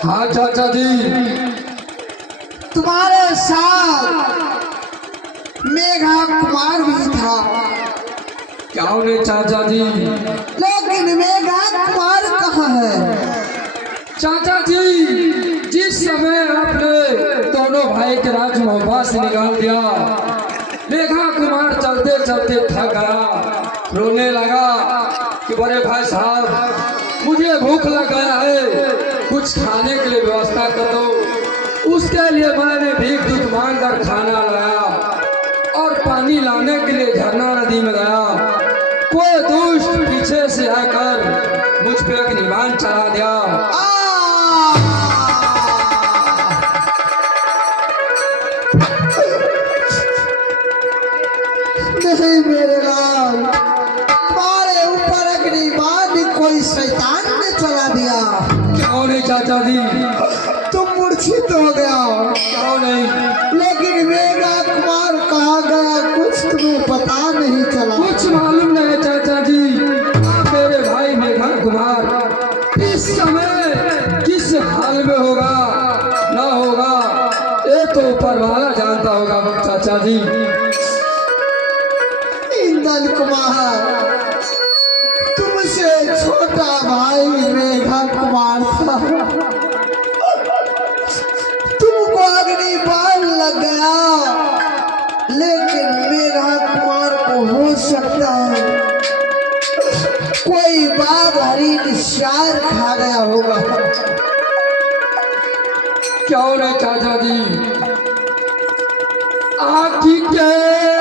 हाँ चाचा जी, तुम्हारे साथ मेघा कुमार भी था। क्या उन्हें चाचा जी? लेकिन मेघा कुमार कहाँ है? चाचा जी, जिस समय आपने दोनों भाई के राज मोहब्बत से निकाल दिया, मेघा कुमार चलते चलते थक गया, रोने लगा कि बड़े भाई साहब मुझे भूख लग गया है, कुछ खाने के लिए व्यवस्था कर दो। उसके लिए मैंने भीख दुख मांग कर खाना लाया और पानी लाने के लिए झरना नदी में गया। कोई दुष्ट पीछे से आकर मुझ पे एक निशान चला दिया। नहीं मेरे लाल, तुम्हारे ऊपर अग्निबाण कोई शैतान चाचा जी। तुम मूर्छित हो गया, क्यों नहीं? लेकिन मेघा कुमार कहाँ गया कुछ तुम्हें पता नहीं चला। कुछ मालूम नहीं है चाचा जी। मेरे भाई मेघा कुमार इस समय किस हाल में होगा ना होगा ये तो ऊपर वाला जानता होगा चाचा जी। इंदल कुमार तुमसे छोटा भाई मेघा कुमार था, तुमको अग्निबाण लग गया, लेकिन मेघा कुमार को हो सकता है कोई बाघ हरिण शार खा गया होगा। क्यों नहीं चाचा जी? आखिर के